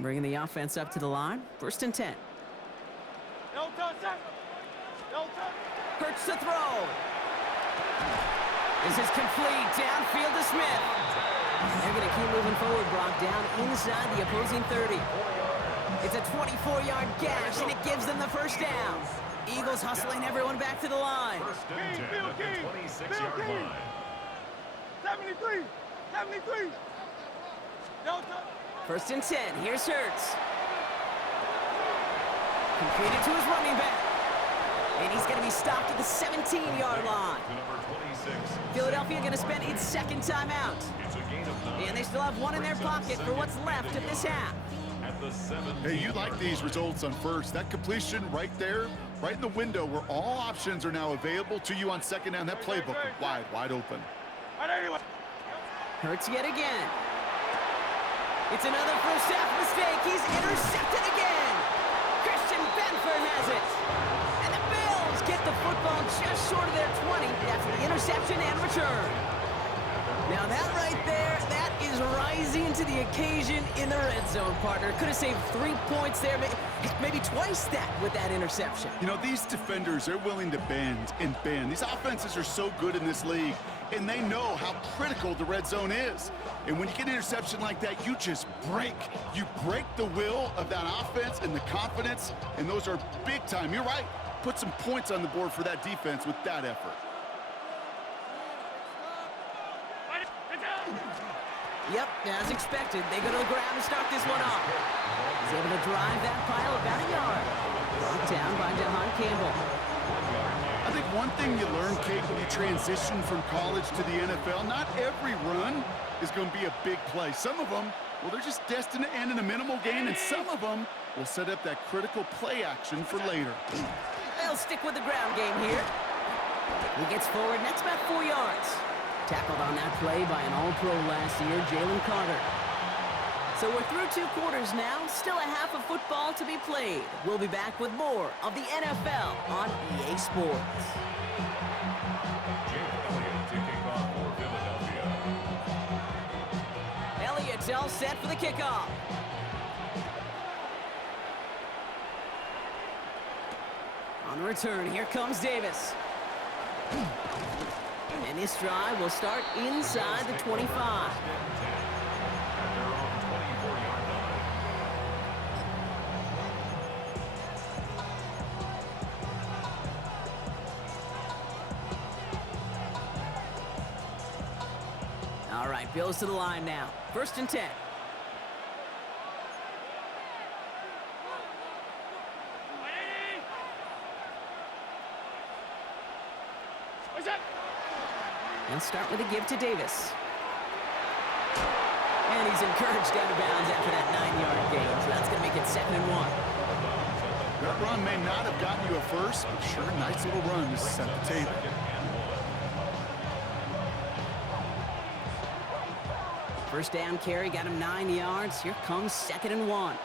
Bringing the offense up to the line. 1st and 10. Hurts to throw. This is complete. Downfield to Smith. They're going to keep moving forward, Brock, down inside the opposing 30. It's a 24-yard gash, and it gives them the first down. Eagles hustling everyone back to the line. First and 10 at the 26-yard line. 73. 73. 1st and 10. Here's Hurts. Completed to his running back. And he's going to be stopped at the 17-yard line. Philadelphia going to spend its second timeout. And they still have one in their pocket for what's left of this half. Hey, you like these results on first. That completion right there, right in the window where all options are now available to you on second down. That playbook wide open. Hurts yet again. It's another first half mistake. He's intercepted again. Christian Benford has it. And the Bills get the football just short of their 20 after the interception and return. Now that right there, that is rising to the occasion in the red zone, partner. Could have saved 3 points there, maybe twice that with that interception. You know, these defenders, they're willing to bend and bend. These offenses are so good in this league, and they know how critical the red zone is. And when you get an interception like that, you just break. You break the will of that offense and the confidence, and those are big time. You're right. Put some points on the board for that defense with that effort. Yep, as expected, they go to the ground to start this one off. He's able to drive that pile about a yard. Brought down by DeHaan Campbell. I think one thing you learn, Kate, when you transition from college to the NFL, not every run is going to be a big play. Some of them, well, they're just destined to end in a minimal gain, and some of them will set up that critical play action for later. They'll stick with the ground game here. He gets forward, and that's about 4 yards. Tackled on that play by an All-Pro last year, Jalen Carter. So we're through 2 quarters now, still a half of football to be played. We'll be back with more of the NFL on EA Sports. Elliott's all set for the kickoff. On return, here comes Davis. And this drive will start inside the 25. All right, Bills to the line now. 1st and 10. They'll start with a give to Davis. And he's encouraged out of bounds after that 9-yard gain, so that's going to make it 2nd and 1. That run may not have gotten you a first, but sure, nice little run to set the table. First down carry, got him 9 yards. Here comes 2nd and 1.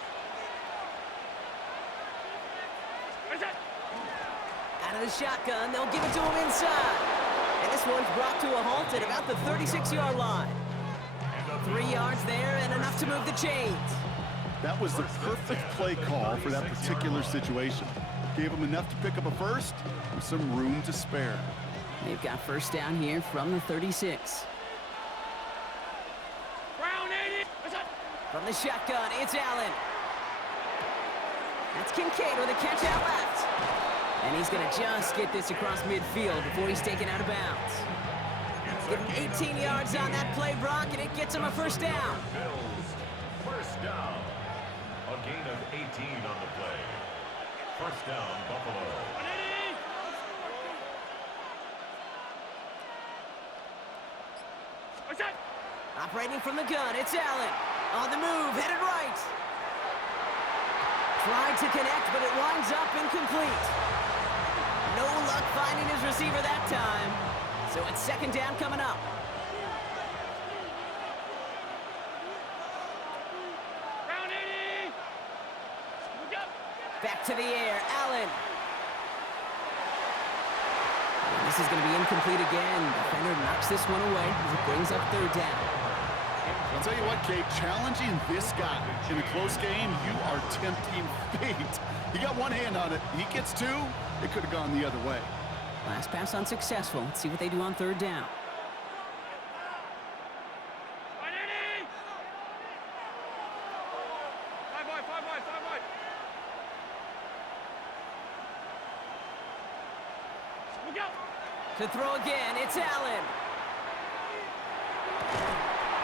Out of the shotgun, they'll give it to him inside. And this one's brought to a halt at about the 36-yard line. 3 yards there and enough to move the chains. That was the perfect play call for that particular situation. Gave him enough to pick up a first with some room to spare. They've got first down here from the 36. From the shotgun, it's Allen. That's Kincaid with a catch out left. And he's going to just get this across midfield before he's taken out of bounds. Give him 18 yards on that play, Brock, and it gets him a first down. First down. A gain of 18 on the play. First down, Buffalo. Operating from the gun, it's Allen. On the move, headed right. Tried to connect, but it winds up incomplete. No luck finding his receiver that time. So it's 2nd down coming up. Back to the air, Allen. And this is going to be incomplete again. Defender knocks this one away as it brings up 3rd down. tell you what, Kate, challenging this guy in a close game, you are tempting fate. He got one hand on it. He gets two. It could have gone the other way. Last pass unsuccessful. Let's see what they do on third down. To throw again, it's Allen.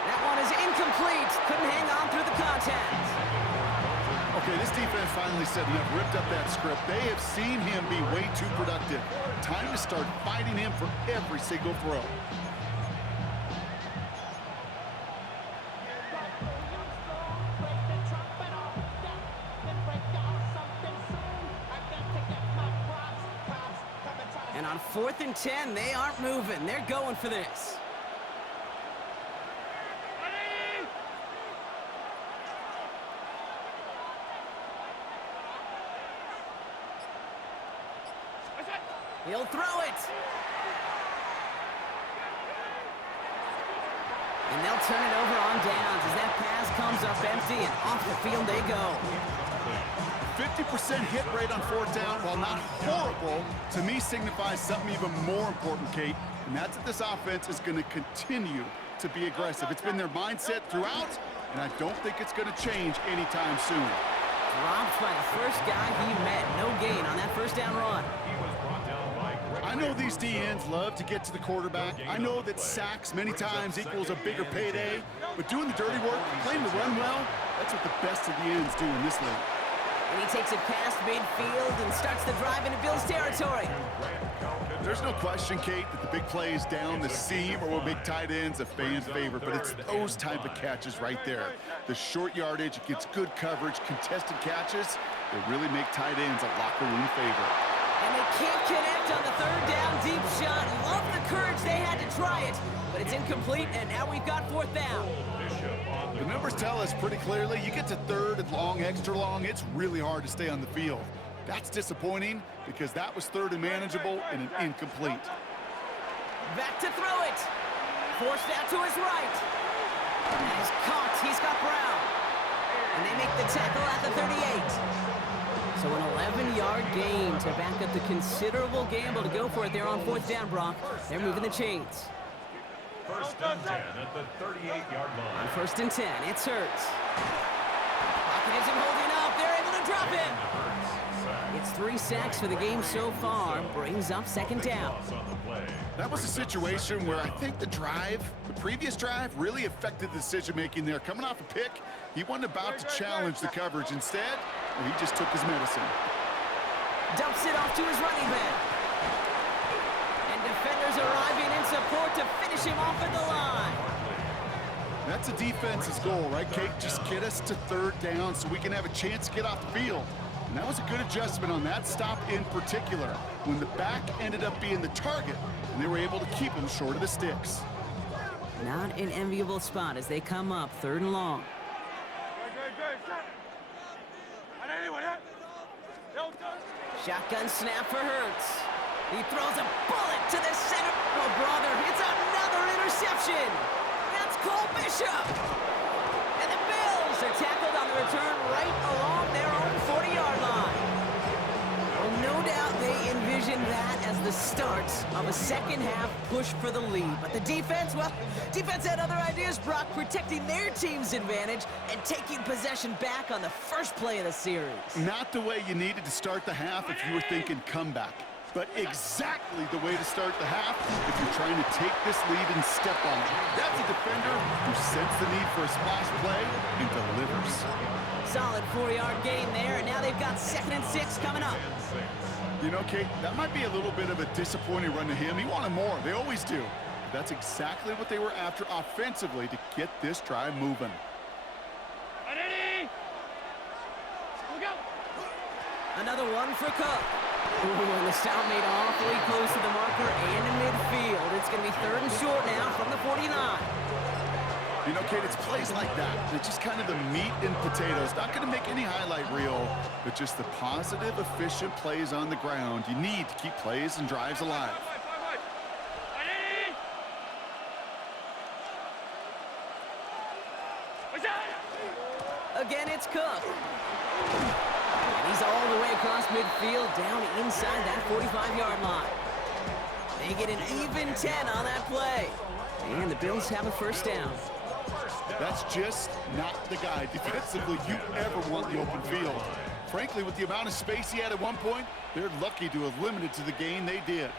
That one is incomplete. Couldn't hang on through the contact. Okay, this defense finally set enough, ripped up that script. They have seen him be way too productive. Time to start fighting him for every single throw. And on 4th and 10, they aren't moving. They're going for this. He'll throw it. And they'll turn it over on downs as that pass comes up empty and off the field they go. 50% hit rate on 4th down, while not horrible, to me signifies something even more important, Kate, and that's that this offense is going to continue to be aggressive. It's been their mindset throughout, and I don't think it's going to change anytime soon. Dropped by the first guy he met. No gain on that first down run. I know these DNs love to get to the quarterback. I know that sacks many times equals a bigger payday, but doing the dirty work, playing the run well, that's what the best of the ends do in this league. And he takes it past midfield and starts the drive into Bills territory. There's no question, Kate, that the big plays down the seam or will make tight ends a fan favorite, but it's those type of catches right there. The short yardage, it gets good coverage, contested catches, they really make tight ends a locker room favorite. And they can't connect on the third down deep shot. Love the courage they had to try it, but it's incomplete, and now we've got 4th down. The numbers tell us pretty clearly, you get to 3rd and long, extra long, it's really hard to stay on the field. That's disappointing because that was 3rd and manageable and an incomplete. Back to throw it. Forced out to his right. And he's caught. He's got Brown. And they make the tackle at the 38. So an 11-yard gain to back up the considerable gamble to go for it there on 4th down, Brock. They're moving the chains. 1st and 10 at the 38-yard line. On 1st and 10, it's Hurts. Pocket isn't holding up. They're able to drop him. It's 3 sacks for the game so far. Brings up 2nd down. That was a situation where I think the previous drive, really affected the decision-making there. Coming off a pick, he wasn't about to challenge the coverage. Instead, he just took his medicine. Dumps it off to his running back. And defenders arriving in support to finish him off at the line. That's a defense's goal, right, Kate? Just get us to 3rd down so we can have a chance to get off the field. And that was a good adjustment on that stop in particular, when the back ended up being the target, and they were able to keep him short of the sticks. Not an enviable spot as they come up 3rd and long. Shotgun snap for Hurts. He throws a bullet to the center. Oh, brother, it's another interception. That's Cole Bishop. And the Bills are tackled on the return right along their own 40-yard line. Well, no doubt they envisioned that as the start of a second-half push for the lead. But the defense, well, defense had other ideas, Brock, protecting their team's advantage and taking possession back on the first play of the series. Not the way you needed to start the half if you were thinking comeback, but exactly the way to start the half if you're trying to take this lead and step on it. That's a defender who senses the need for a splash play and delivers. Solid 4-yard gain there, and now they've got 2nd and 6 coming up. You know, Kate, that might be a little bit of a disappointing run to him. He wanted more. They always do. But that's exactly what they were after offensively to get this drive moving. Another one for Cook. Ooh, and the stop made awfully close to the marker and in midfield. It's going to be 3rd and short now from the 49. You know, Kate, it's plays like that. It's just kind of the meat and potatoes. Not going to make any highlight reel, but just the positive, efficient plays on the ground. You need to keep plays and drives alive. Again, it's Cook. And he's all the way across midfield, down inside that 45-yard line. They get an even 10 on that play. And the Bills have a first down. That's just not the guy defensively you ever want in the open field. Frankly, with the amount of space he had at one point, they're lucky to have limited to the gain they did.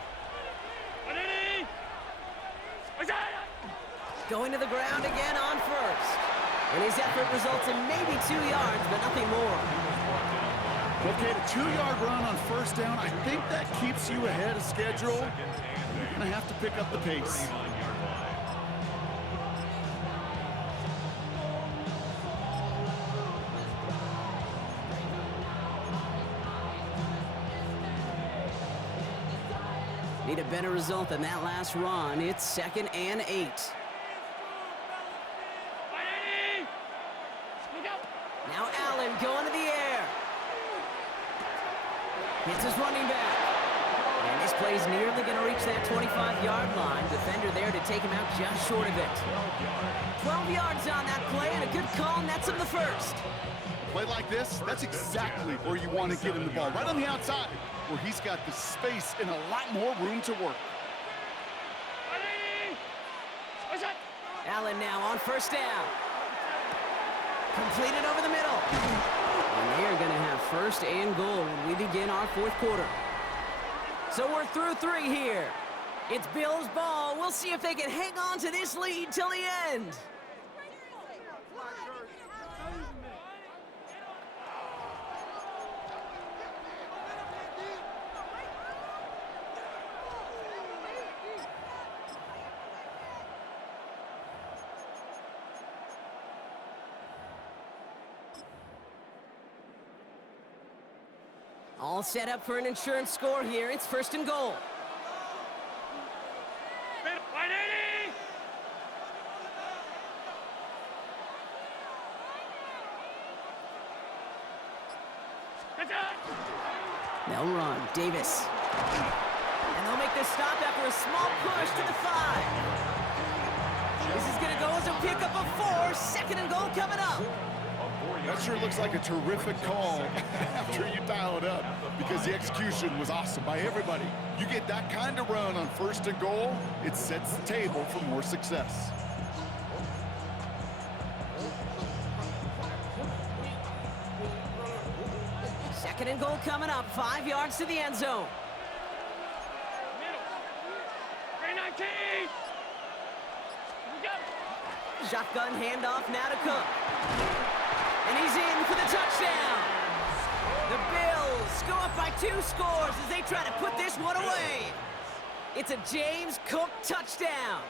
Going to the ground again on first. And his effort results in maybe 2 yards, but nothing more. Okay, the 2-yard run on first down, I think that keeps you ahead of schedule. You're going to have to pick up the pace. Need a better result than that last run. It's 2nd and 8. Now Allen going to the air. Hits his running back. And this play's nearly going to reach that 25-yard line. Defender there to take him out just short of it. 12 yards on that play, and a good call nets him the first. Play like this, that's exactly where you want to get him the ball. Right on the outside, where he's got the space and a lot more room to work. Allen now on first down. Completed over the middle. And they are going to have first and goal when we begin our fourth quarter. So we're through 3 here. It's Bills ball. We'll see if they can hang on to this lead till the end. All set up for an insurance score here. It's 1st and goal. They'll run. Davis. And they'll make this stop after a small push to the 5. This is going to go as a pickup of 4. 2nd and goal coming up. That sure looks like a terrific call after you dial it up, because the execution was awesome by everybody. You get that kind of run on 1st and goal, it sets the table for more success. Second and goal coming up, 5 yards to the end zone. Shotgun handoff now to Cook. And he's in for the touchdown. The Bills go up by 2 scores as they try to put this one away. It's a James Cook touchdown.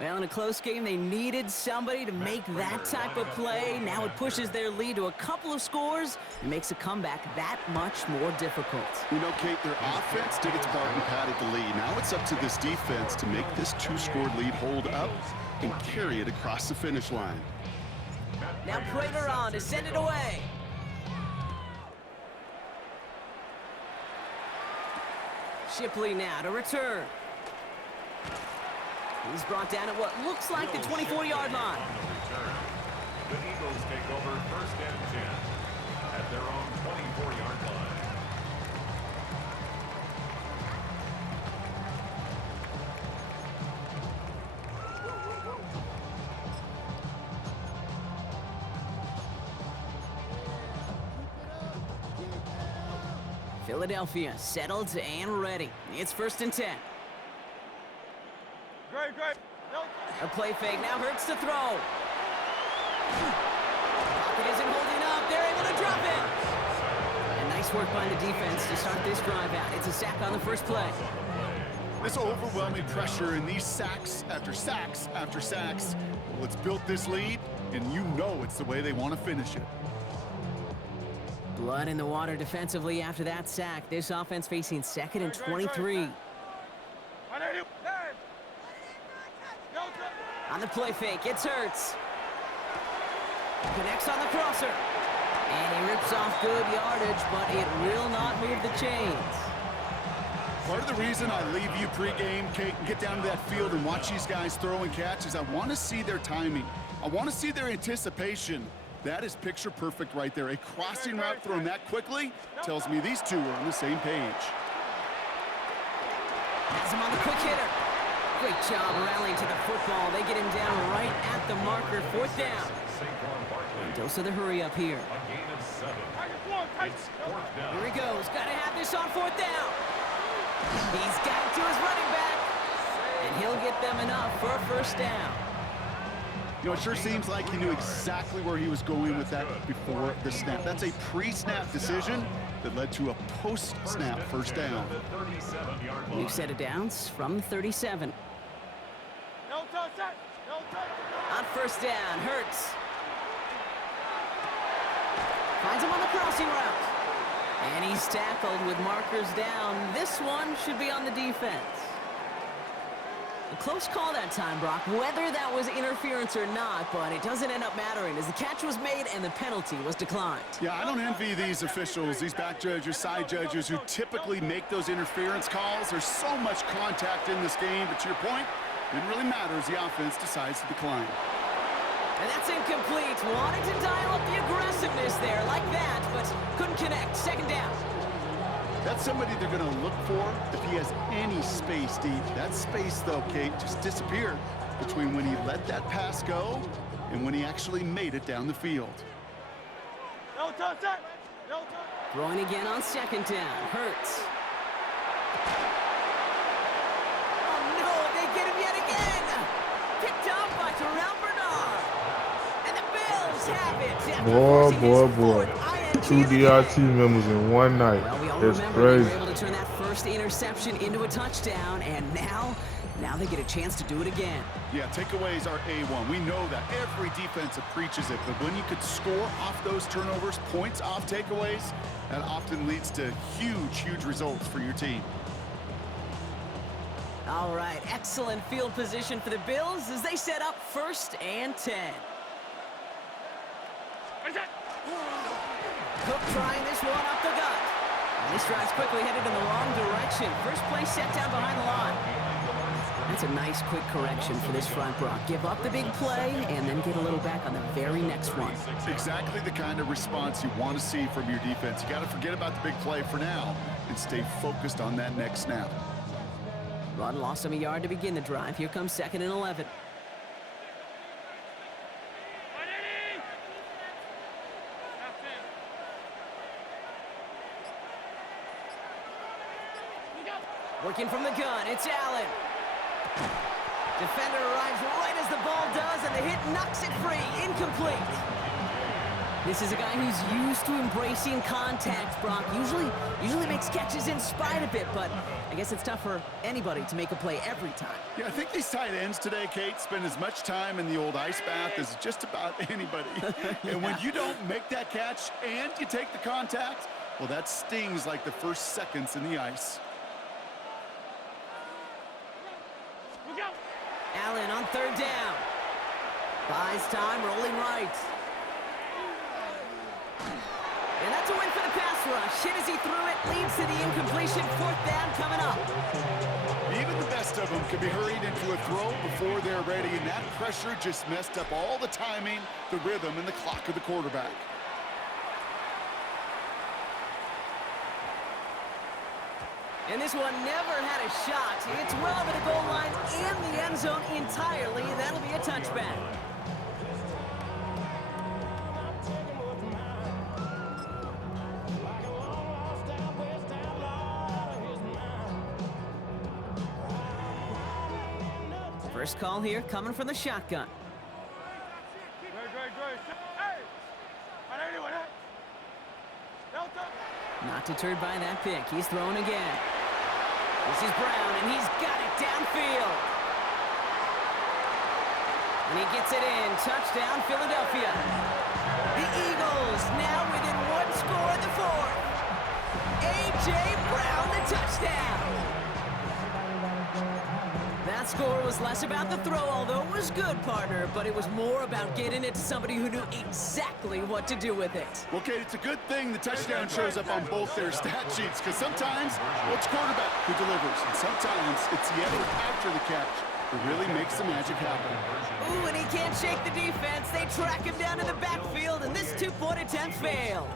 Well, in a close game, they needed somebody to make that type of play. Now it pushes their lead to a couple of scores and makes a comeback that much more difficult. You know, Kate, their offense did its part and padded the lead. Now it's up to this defense to make this 2-score lead hold up and carry it across the finish line. Now Prater on to send it away. Shipley now to return. He's brought down at what looks like the 24-yard line. The Eagles take over 1st and 10 at their own 24-yard line. Philadelphia settled and ready. It's 1st and 10. Great. A play fake now hurts to throw. Pocket isn't holding up. They're able to drop it. And nice work by the defense to start this drive out. It's a sack on the first play. This overwhelming pressure and these sacks after sacks after sacks, well, it's built this lead, and you know it's the way they want to finish it. Blood in the water defensively after that sack. This offense facing 2nd and 23. On the play fake, it's Hurts. Connects on the crosser. And he rips off good yardage, but it will not move the chains. Part of the reason I leave you pregame, Kate, and get down to that field and watch these guys throw and catch is I want to see their timing. I want to see their anticipation. That is picture perfect right there. A crossing route thrown that quickly tells me these two are on the same page. Has him on the quick hitter. Great job rallying to the football. They get him down right at the marker. 4th down. Dose of the hurry up here. A gain of 7. It's 4th down. Here he goes. Got to have this on 4th down. He's got it to his running back. And he'll get them enough for a 1st down. You know, it sure seems like he knew exactly where he was going with that before the snap. That's a pre-snap decision that led to a post-snap 1st down. New set of downs from 37. No touch, no touch. On 1st down, Hurts. Finds him on the crossing route. And he's tackled with markers down. This one should be on the defense. A close call that time, Brock, whether that was interference or not, but it doesn't end up mattering as the catch was made and the penalty was declined. Yeah, I don't envy these officials, these back judges, side judges who typically make those interference calls. There's so much contact in this game, but to your point, it didn't really matter as the offense decides to decline. And that's incomplete. Wanted to dial up the aggressiveness there like that, but couldn't connect. 2nd down. That's somebody they're going to look for if he has any space deep. That space, though, Kate, just disappeared between when he let that pass go and when he actually made it down the field. No touch, no touch. Throwing again on 2nd down. Hurts. Oh, no, they get him yet again. Picked up by Terrell Bernard. And the Bills have it. After forcing his Boy. fourth INT 2 of the game. DRT members in one night. Well, we all That's remember they were crazy. able to turn that first interception into a touchdown, and now they get a chance to do it again. Yeah, takeaways are A1. We know that. Every defensive preaches it. But when you could score off those turnovers, points off takeaways, that often leads to huge results for your team. All right, excellent field position for the Bills as they set up 1st and 10. Cook trying this one up the gut. And this drive's quickly headed in the wrong direction. First play set down behind the line. That's a nice quick correction for this front, Brock. Give up the big play and then get a little back on the very next one. Exactly the kind of response you want to see from your defense. You got to forget about the big play for now and stay focused on that next snap. Run lost him a yard to begin the drive. Here comes 2nd and 11. Working from the gun, it's Allen. Defender arrives right as the ball does, and the hit knocks it free. Incomplete. This is a guy who's used to embracing contact, Brock. Usually makes catches in spite of it, but I guess it's tough for anybody to make a play every time. Yeah, I think these tight ends today, Kate, spend as much time in the old ice bath as just about anybody. And when you don't make that catch and you take the contact, well, that stings like the first seconds in the ice. Allen on 3rd down. Buys time, rolling right. And that's a win for the pass rush. Hit as he threw it, leads to the incompletion. 4th down coming up. Even the best of them can be hurried into a throw before they're ready, and that pressure just messed up all the timing, the rhythm, and the clock of the quarterback. And this one never had a shot. It's well over the goal line and the end zone entirely. That'll be a touchback. First call here coming from the shotgun. Not deterred by that pick. He's throwing again. This is Brown, and he's got it downfield. And he gets it in. Touchdown, Philadelphia. The Eagles now within 1 score in the 4th. A.J. Brown, the touchdown. That score was less about the throw, although it was good, partner, but it was more about getting it to somebody who knew exactly what to do with it. Well, Kate, it's a good thing the touchdown shows up on both their stat sheets, because sometimes well, it's quarterback who delivers, and sometimes it's the effort after the catch that really makes the magic happen. Ooh, and he can't shake the defense. They track him down in the backfield, and this two-point attempt fails.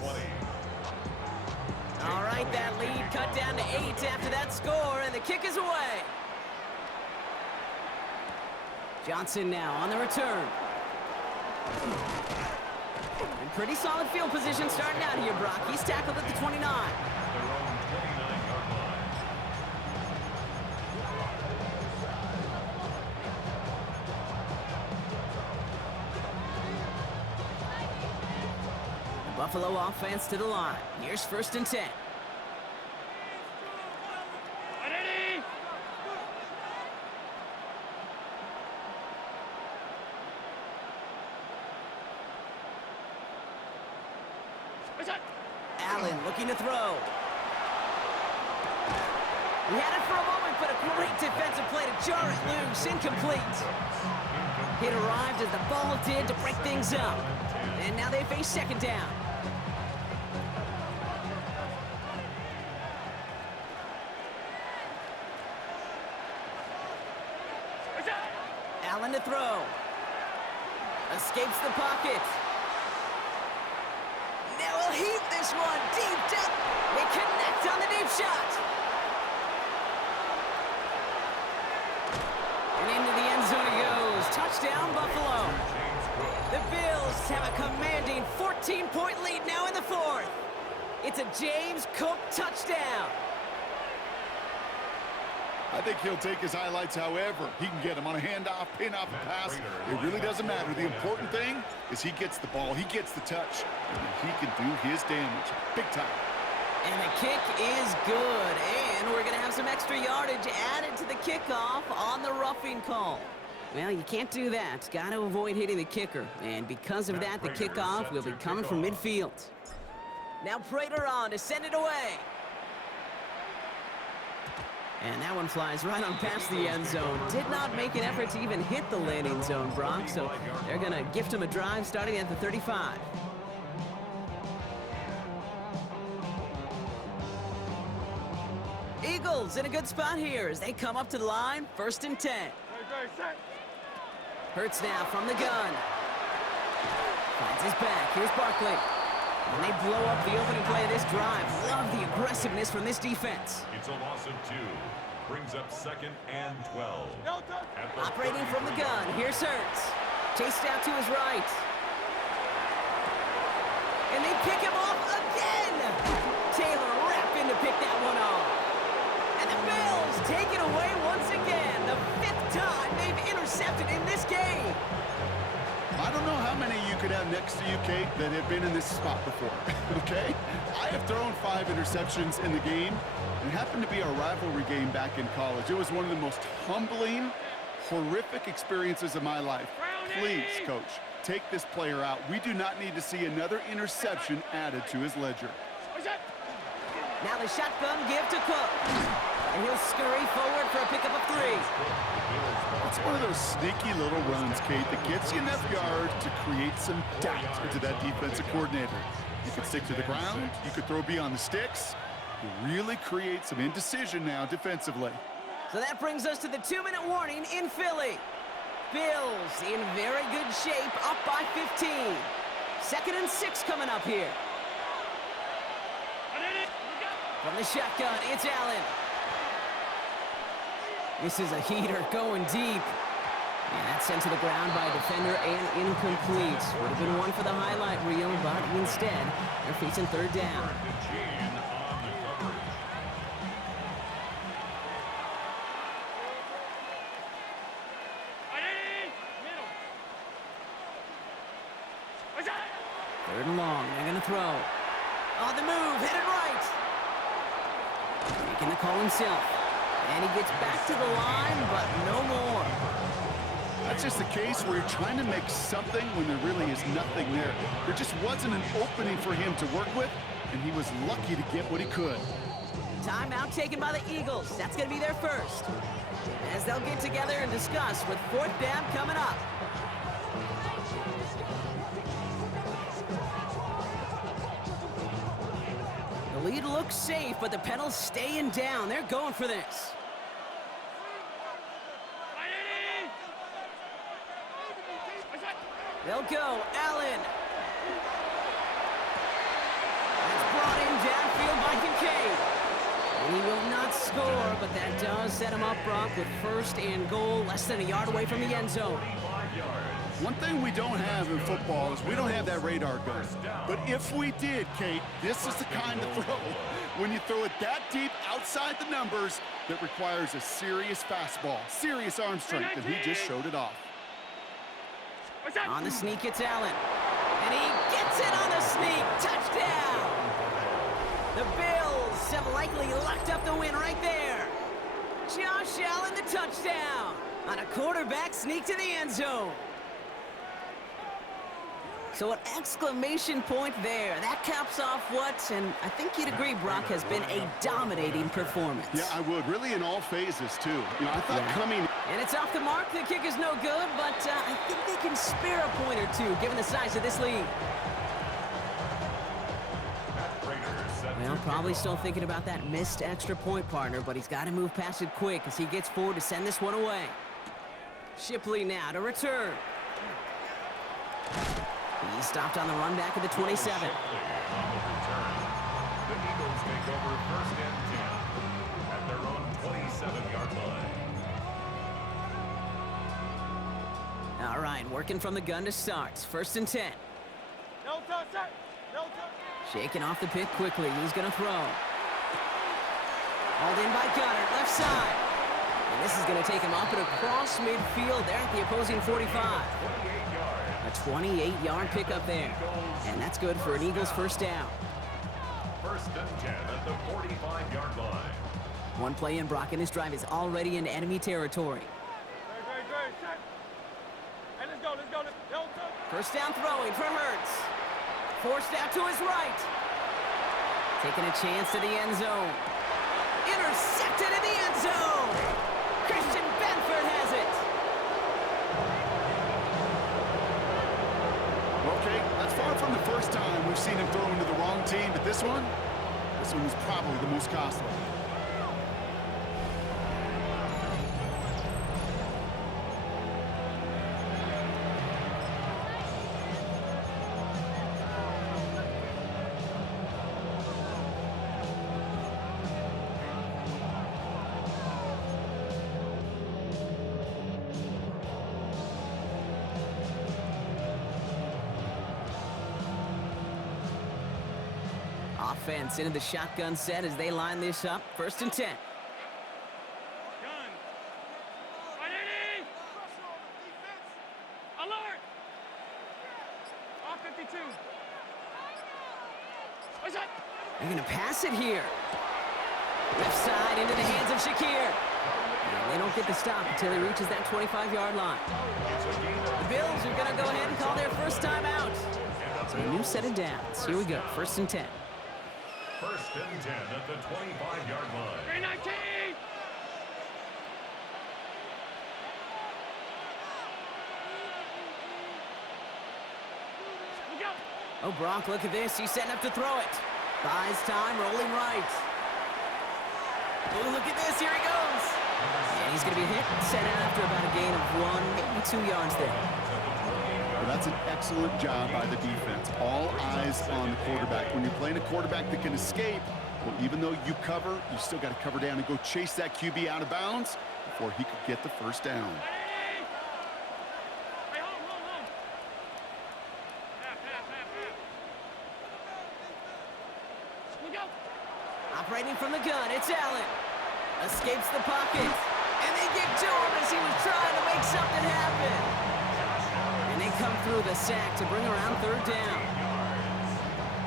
All right, that lead cut down to 8 after that score, and the kick is away. Johnson now on the return. In pretty solid field position starting out here, Brock. He's tackled at the 29. Their own 29-yard line. Buffalo offense to the line. Here's 1st and 10. Allen looking to throw. He had it for a moment, but a great defensive play to jar it loose. Incomplete. It arrived as the ball did to break things up. And now they face 2nd down. Allen to throw. Escapes the pocket. Now he'll heat this one deep down. They connect on the deep shot. And into the end zone he goes. Touchdown, Buffalo. The Bills have a commanding 14-point lead now in the 4th. It's a James Cook touchdown. I think he'll take his highlights however he can get them on a handoff, pin-off, and pass. It really doesn't matter. The important thing is he gets the ball, he gets the touch, and he can do his damage big time. And the kick is good, and we're going to have some extra yardage added to the kickoff on the roughing call. Well, you can't do that. Got to avoid hitting the kicker, and because of that, the kickoff will be coming from midfield. Now Prater on to send it away. And that one flies right on past the end zone. Did not make an effort to even hit the landing zone, Brock, so they're going to gift him a drive starting at the 35. Eagles in a good spot here as they come up to the line, 1st and 10. Hurts now from the gun. Finds his back. Here's Barkley. And they blow up the opening play of this drive. Love the aggressiveness from this defense. It's a loss of 2. Brings up 2nd and 12. Operating from the gun. Here's Hurts. Chased out to his right. And they pick him off again. Taylor rapping to pick that one off. And the Bills take it away once again. The 5th time they've intercepted in this game. I don't know how many you could have next to you, Kate, that have been in this spot before, okay? I have thrown 5 interceptions in the game. It happened to be our rivalry game back in college. It was one of the most humbling, horrific experiences of my life. Please, Coach, take this player out. We do not need to see another interception added to his ledger. Now the shotgun give to Cook. And he'll scurry forward for a pickup of 3. It's one of those sneaky little runs, Kate, that gets you enough yards to create some doubt into that defensive coordinator. You could stick to the ground. You could throw beyond the sticks. You really create some indecision now defensively. So that brings us to the 2-minute warning in Philly. Bills in very good shape, up by 15. 2nd and 6 coming up here. From the shotgun, it's Allen. This is a heater going deep. And that's sent to the ground by a defender and incomplete. Would have been one for the highlight reel, but instead, they're facing 3rd down. Third and long, they're going to throw. On the move, hit it right. Making the call himself. And he gets back to the line, but no more. That's just the case where you're trying to make something when there really is nothing there. There just wasn't an opening for him to work with, and he was lucky to get what he could. Timeout taken by the Eagles. That's going to be their first. As they'll get together and discuss with fourth down coming up. The lead looks safe, but the pedal's staying down. They're going for this. They'll go. Allen. That's brought in downfield by Kincaid. And he will not score, but that does set him up, Brock, with first and goal, less than a yard away from the end zone. One thing we don't have in football is we don't have that radar gun. But if we did, Kate, this is the kind of throw, when you throw it that deep outside the numbers, that requires a serious fastball, serious arm strength, and he just showed it off. On the sneak, it's Allen. And he gets it on the sneak. Touchdown! The Bills have likely locked up the win right there. Josh Allen, the touchdown on a quarterback sneak to the end zone. So an exclamation point there. That caps off what, and I think you'd agree, Brock, has been a dominating performance. Yeah, I would. Really in all phases, too. You know, I thought coming... And it's off the mark. The kick is no good, but I think they can spare a point or two, given the size of this lead. Well, probably still thinking about that missed extra point, partner, but he's got to move past it quick as he gets forward to send this one away. Shipley now to return. He stopped on the run back at the 27. The Eagles take over first and 10 at their own 27-yard line. All right, working from the gun to start. First and 10. No touch, set. No touch. Shaking off the pick quickly. He's going to throw. Hauled in by Gunner, left side. And this is going to take him up and across midfield there at the opposing 45. A 28-yard pickup there. And that's good for an Eagles first down. First and 10 at the 45-yard line. One play in, Brock, and this drive is already in enemy territory. Great, set. And let's go. No touch. First down throwing for Hurts. Forced out to his right. Taking a chance to the end zone. Intercepted in the end zone. Christian Benford has it. Okay, that's far from the first time we've seen him throw into the wrong team, but this one was probably the most costly. Offense into the shotgun set as they line this up. First and 10. Gun. Ready. Alert. Off 52. What's that? They're going to pass it here. Left side into the hands of Shakir. And they don't get the stop until he reaches that 25-yard line. The Bills are going to go ahead and call their first timeout. So a new set of downs. Here we go. First and 10. First and 10 at the 25-yard line. 319. Look out. Oh, Brock, look at this. He's setting up to throw it. Buys time, rolling right. Oh, look at this. Here he goes. And he's going to be hit and set out after about a gain of 1, maybe 2 yards there. Well, that's an excellent job by the defense. All eyes on the quarterback. When you're playing a quarterback that can escape, well, even though you cover, you still got to cover down and go chase that QB out of bounds before he could get the first down. Hey, hold. Half. Look out. Operating from the gun, it's Allen. Escapes the pocket. And they get to him as he was trying to make something happen. And they come through the sack to bring around third down.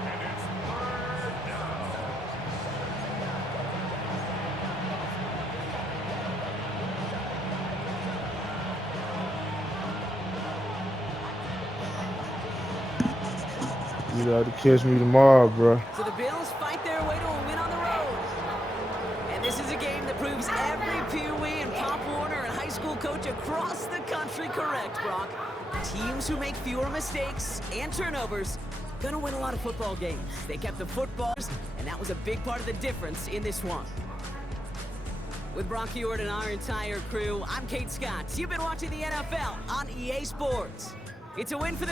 And it's third down. You got to catch me tomorrow, bro. So the Bills fight their way to a win on the road. proves every Pee Wee and Pop Warner and high school coach across the country correct, Brock. Teams who make fewer mistakes and turnovers gonna win a lot of football games. They kept the footballs, and that was a big part of the difference in this one. With Brock Huard and our entire crew, I'm Kate Scott. You've been watching the NFL on EA Sports. It's a win for the